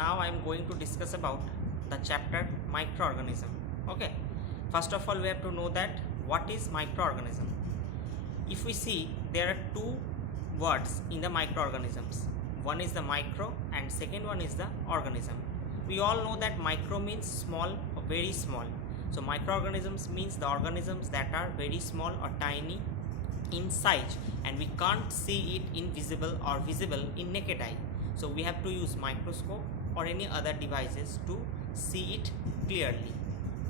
now I am going to discuss about the chapter microorganism. Okay, first of all we have to know that what is microorganism. If we see, there are two words in the microorganisms. One is the micro and second one is the organism. We all know that micro means small or very small. So microorganisms means the organisms that are very small or tiny in size and we can't see it invisible or visible in naked eye. So we have to use microscope or any other devices to see it clearly.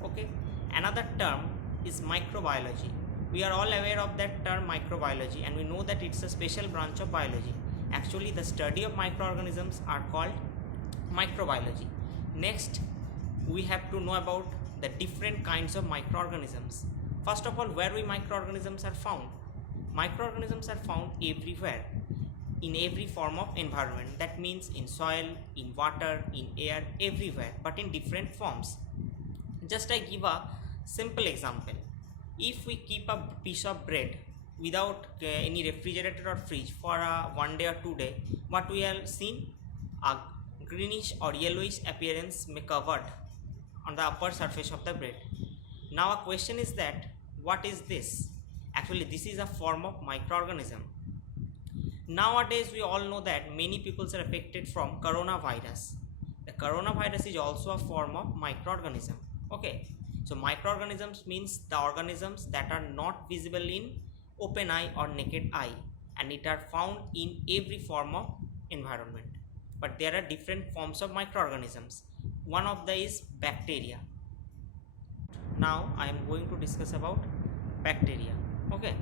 Okay, another term is microbiology. We are all aware of that term microbiology and we know that it's a special branch of biology. Actually the study of microorganisms are called microbiology. Next we have to know about the different kinds of microorganisms. First of all, where microorganisms are found? Microorganisms are found everywhere, in every form of environment. That means in soil, in water, in air, everywhere, but in different forms. Just I give a simple example. If we keep a piece of bread without any refrigerator or fridge for 1 day or 2 days, what we have seen, a greenish or yellowish appearance may covered on the upper surface of the bread. Now a question is that what is this? Actually this is a form of microorganism. Nowadays we all know that many people are affected from coronavirus. The coronavirus is also a form of microorganism. Okay, so microorganisms means the organisms that are not visible in open eye or naked eye and it are found in every form of environment. But there are different forms of microorganisms. One of them is bacteria. Now I am going to discuss about bacteria. Okay,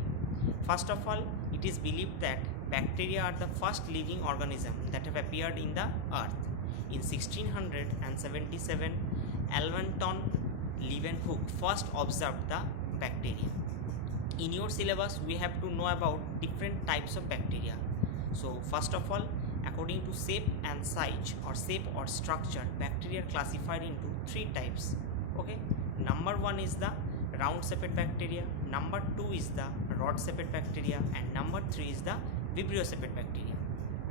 first of all, it is believed that bacteria are the first living organism that have appeared in the earth. In 1677, Alvanton Leeuwenhoek first observed the bacteria. In your syllabus we have to know about different types of bacteria. So first of all, according to shape and size or shape or structure, bacteria are classified into three types. Okay, number one is the round shaped bacteria, number two is the rod shaped bacteria and number three is the vibrio shaped bacteria.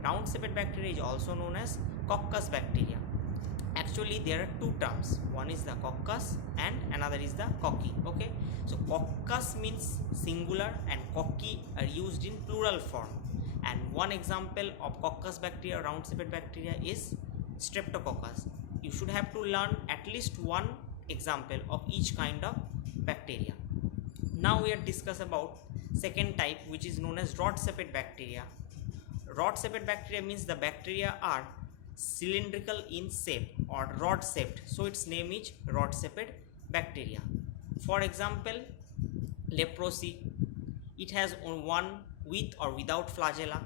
Round shaped bacteria is also known as coccus bacteria. Actually there are two terms, one is the coccus and another is the cocci. Okay, so coccus means singular and cocci are used in plural form. And one example of coccus bacteria, round shaped bacteria, is streptococcus. You should have to learn at least one example of each kind of bacteria. Now we are discuss about second type, which is known as rod shaped bacteria. Rod shaped bacteria means the bacteria are cylindrical in shape or rod shaped, so its name is rod shaped bacteria. For example, leprosy, it has one with or without flagella.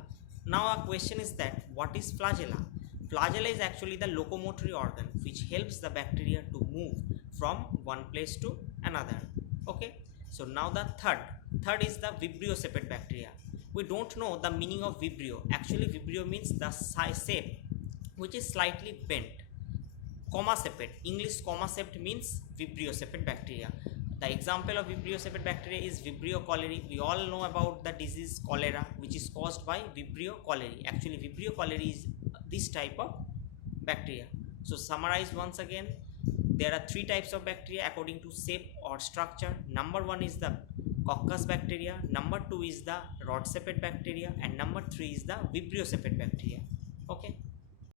Now a question is that what is flagella? Flagella is actually the locomotory organ which helps the bacteria to move from one place to another. Okay, so now the third is the vibrio shaped bacteria. We don't know the meaning of vibrio. Actually vibrio means the shape which is slightly bent. Comma shaped, English comma shaped means vibrio shaped bacteria. The example of vibrio shaped bacteria is Vibrio cholerae. We all know about the disease cholera, which is caused by Vibrio cholerae. Actually Vibrio cholerae is this type of bacteria. So summarize once again, there are three types of bacteria according to shape or structure. Number one is the coccus bacteria, number two is the rod shaped bacteria and number three is the vibrio shaped bacteria. Okay,